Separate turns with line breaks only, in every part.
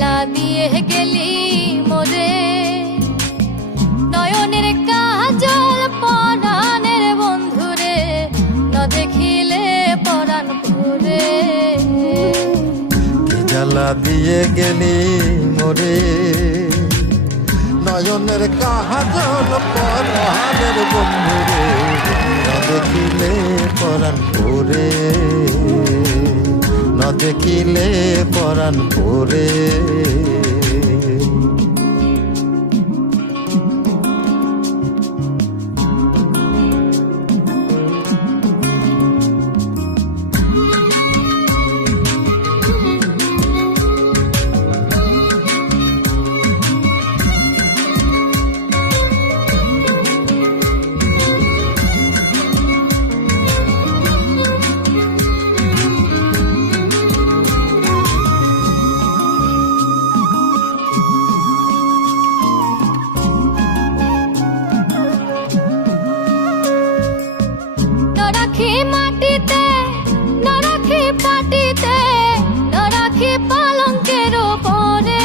ভেলা দিয়ে গেলি মোরে। নয়নের কাজল পরাণের বন্ধুরে, ন দেখিলে পরাণ ভরে জ্বালা দিয়ে গেলি মোরে? নয়নের কাজল পরাণের বন্ধুরে দেখিলে পরাণ ভরে
পরে। রাখি মাটিতে না রাখি পাটিতে না রাখি পালঙ্কের ওপরে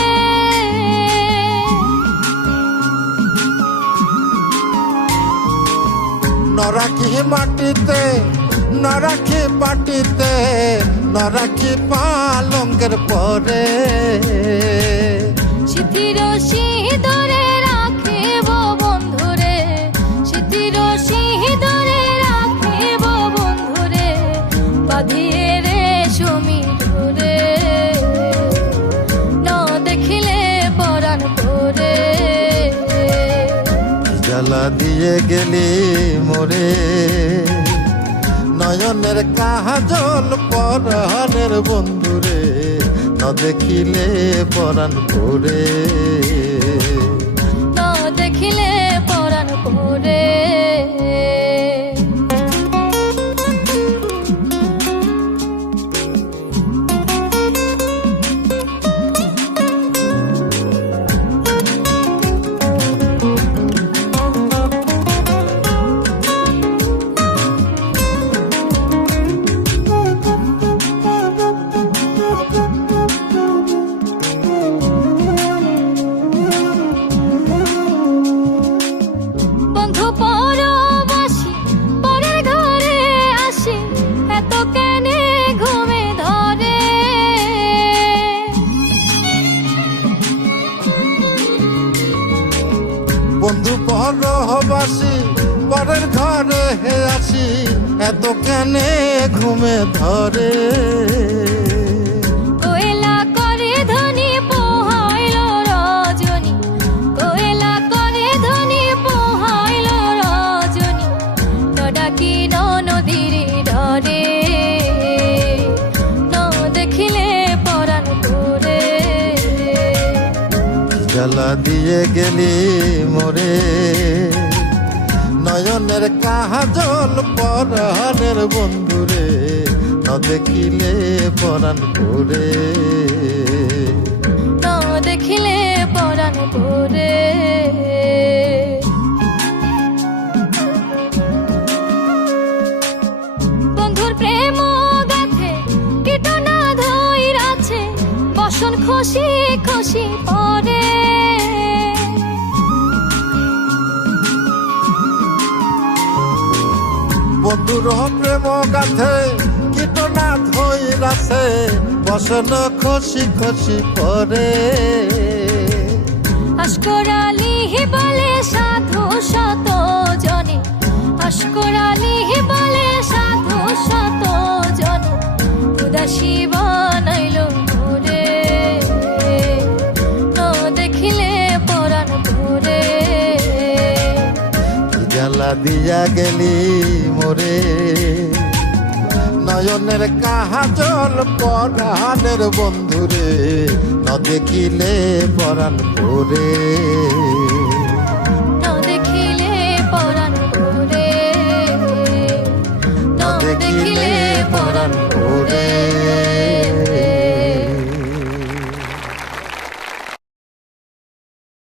নরাখি মাটিতে নরাখি পাটিতে নরাখি পালঙ্কের পরে
সিথির সিঁদরে রাখিব বন্ধুরে সিথির
দিয়ে গেলি মোরে। নয়নের কাহাজল পরহনের বন্ধুরে ন দেখিলে পরাণ করে।
ন দেখিলে
পরহবাসী পরের ঘরে হে আসি এত কেনে ঘুমে ধরে। জ্বালা দিয়ে গেলি মোরে। নয়নের কাহাজল পরাণের বন্ধুরে, ন দেখিলে পরাণ করে
ন দেখিলে পরাণ আছে বসন খুশি খুশি পরে।
বন্ধুর প্রেম গাথে, কীটনাথ ধৈরাছে বসন খুশি খুশি পরে
আসকরালি বলে সাধু শত জনে আসকরালি বলে সাধু শত জনে উদাসী
জ্বালা দিয়া গেলি মোরে। নয়নের কাহাজল পরাণের বন্ধুরে ন দেখিলে পরাণ পরে